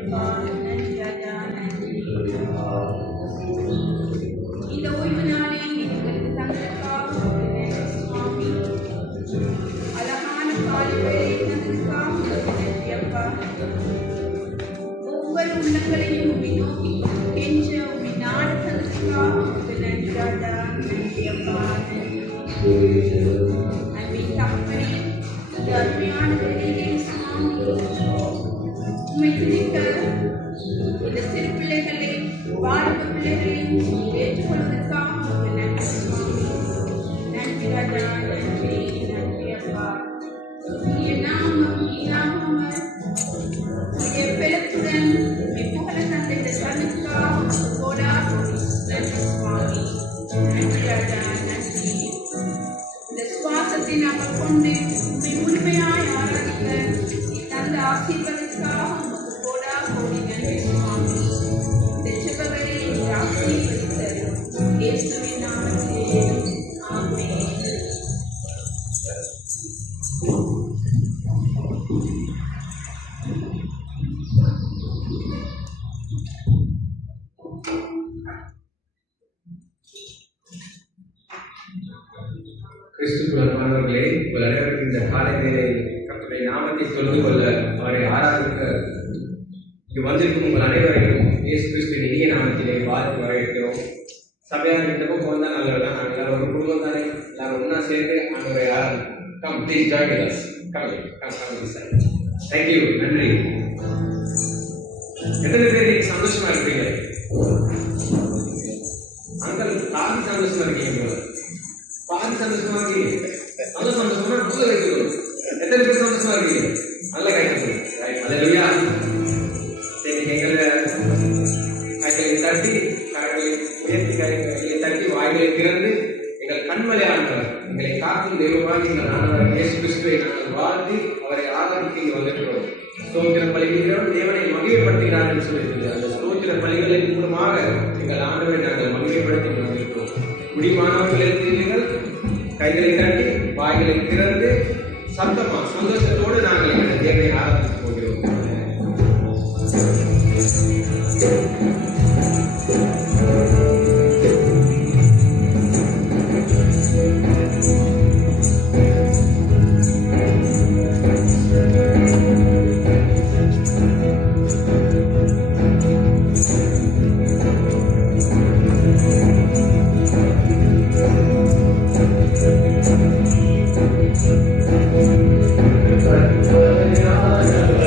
அப்பா, நன்றி ராஜா, நன்றி. இந்த ஓய்வு நாளை எங்களுக்கு தந்ததற்காக நன்றி சுவாமி. அழகான காலை வேலை தந்ததற்காக நன்றி அப்பா. ஒவ்வொரு உள்ளங்களையும் உம்மை நோக்கி கெஞ்ச உம்மை நாட தந்ததற்காக நன்றி ராஜா, நன்றி அப்பா, நன்றி. அன்பை தப்பனே, இந்த அருமையான வேலையை சுவாமி உம்மை துதிக்க இந்த சிறு பிள்ளைகளை வாழ்வு பிள்ளைகளை ஏற்றுக்கொள்வதற்காக நன்றி சுவாமி. நன்றி ராஜா, நன்றி, நன்றி அப்பா. உம்முடைய நாமம் ஈராகாமல் உம்முடைய பெலத்துடன் உம்மை புகழ தந்த இந்த தருணத்துக்காக கோடா கோடி நன்றி சுவாமி. நன்றி ராஜா, நன்றி. இந்த சுவாசத்தை நாங்கள் கொண்டு உம்மை முழுமையாய் ஆராதிக்க நீ தந்த ஆசீர்வாதத்துக்காக உமக்கு கோடா கோடி நன்றி சுவாமி. இந்த ஜெபங்களை நீ ஆசீர்வதித்து இயேசுவின் நாமத்திலே ஆமென். கிறிஸ்துவுக்குள் அன்பானவர்களே, உங்கள் அனைவருக்கும் இந்த காலை வேளையில் கர்த்தருடைய நாமத்தை தொழுது கொள்ள அவரை ஆராதிக்க இங்கு வந்திருக்கும் உங்கள் அனைவரையும் இயேசு கிறிஸ்துவின் இனிய நாமத்திலே வாழ்த்து வரவேற்கிறோம். சபையாக இந்த பக்கம் வந்தால் நாங்கள் நாங்கள் எல்லாரும் ஒரு குடும்பம் தானே, எல்லாரும் ஒன்றா சேர்ந்து ஆண்டவரை ஆராதிப்போம். Come please join with us. Thank you, நன்றி. எத்தனை பேர் சந்தோஷமா இருப்பீங்க? அங்கள் பாதி சந்தோஷமா இருக்கீங்க, பாதி சந்தோஷமா இருக்கீங்க. நல்ல சந்தோஷமா புது வைக்கணும். எத்தனை பேர் சந்தோஷமா இருக்கீங்க? நல்ல கைது. அல்லேலூயா. சரி, எங்களை கைகளை தட்டி கரங்களை உயர்த்தி கைகளை தட்டி வாய்களை திறந்து எங்கள் கண்மலை ஆண்டவர் எங்களை காக்கும் தெய்வமாக எங்கள் ஆண்டவர் இயேசு கிறிஸ்துவை நாங்கள் வாழ்த்தி அவரை ஆராதிக்க இங்கு வந்திருக்கிறோம். ஸ்தோத்திர பலிகளும் தேவனை மகிமைப்படுத்துகிறார் என்று சொல்லியிருக்கிறார். அந்த ஸ்தோத்திர பலிகளின் மூலமாக எங்கள் ஆண்டவரை நாங்கள் மகிமைப்படுத்தி வந்திருக்கிறோம். முடிமானவர்கள் இருக்கிறீர்கள், கைகளை தட்டி வாய்களை திறந்து சத்தமா சந்தோஷத்தோடு நாங்கள் எங்கள் தேவனை ஆராதிக்க போகிறோம். Hallelujah.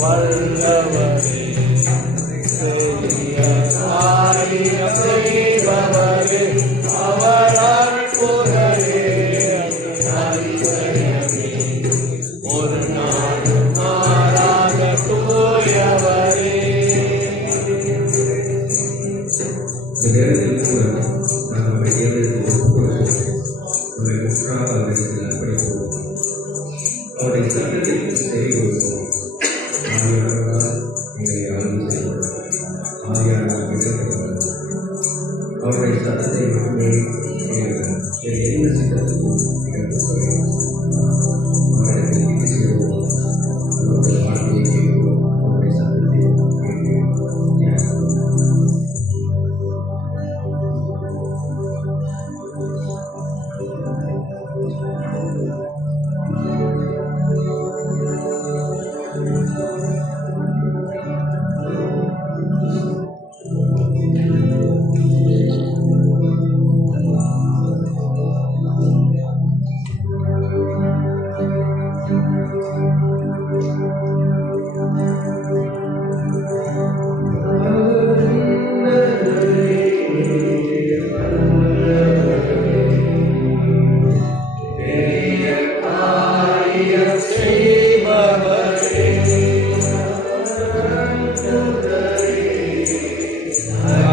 வல்லவரே பெரிய காரியம் செய்பவரே அவர் அற்புதரே அதிசயமே ஒரு நாள் மாறாத தூயவரே. இந்த நேரத்தில் கூட நாம் அவரை தேவனுக்கு ஒப்புக்கொடுப்போம். அவரை முற்றாக அவரிடத்தில் அர்ப்பணிப்போம். அவருடைய சட்டத்தை செவி கொடுப்போம். ஆவியானவரால் எங்களை ஆளுகை செய்வோம். ஆவியானவர் விடுதலைப்படுவோம். அவருடைய சத்தத்தை மட்டுமே கேளுங்கள். வேறு எந்த சித்தத்துக்கும் இடம்பெறுவோம். அவரிடத்தில் இது செய்வோம். அவருடைய வார்த்தையை கேட்போம். அவருடைய சத்தத்தை கேட்போம். தியானிப்போம்.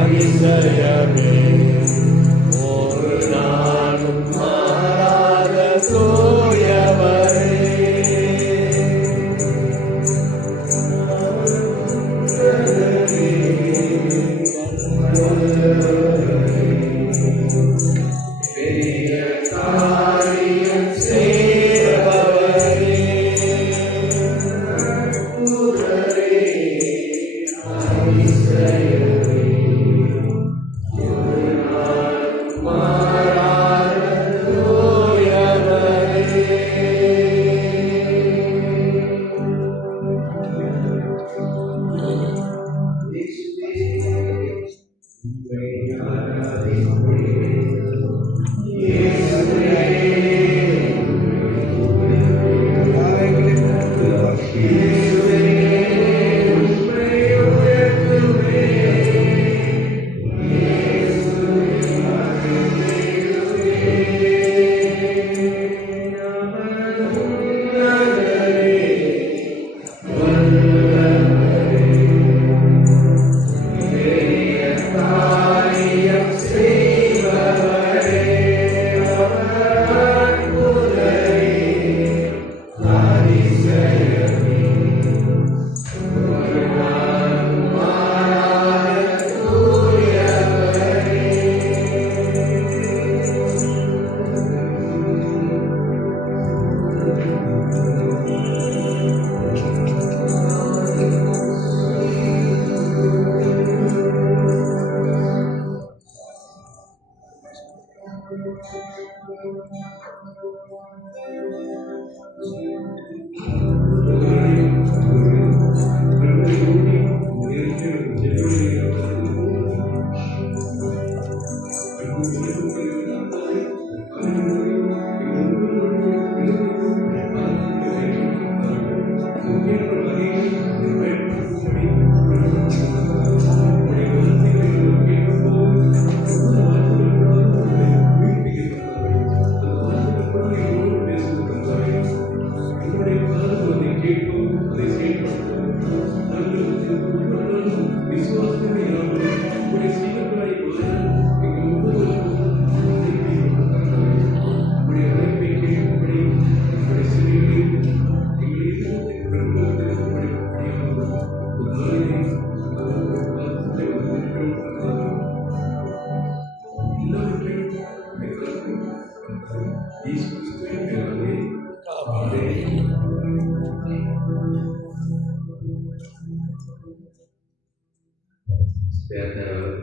அதிசயமே ஒரு நாளும் மாறாத தூயவரே பெரிய காரியம் செய்பவரே அற்புதரே அதிசயமே மாறாத தூயவரே. Sehat dan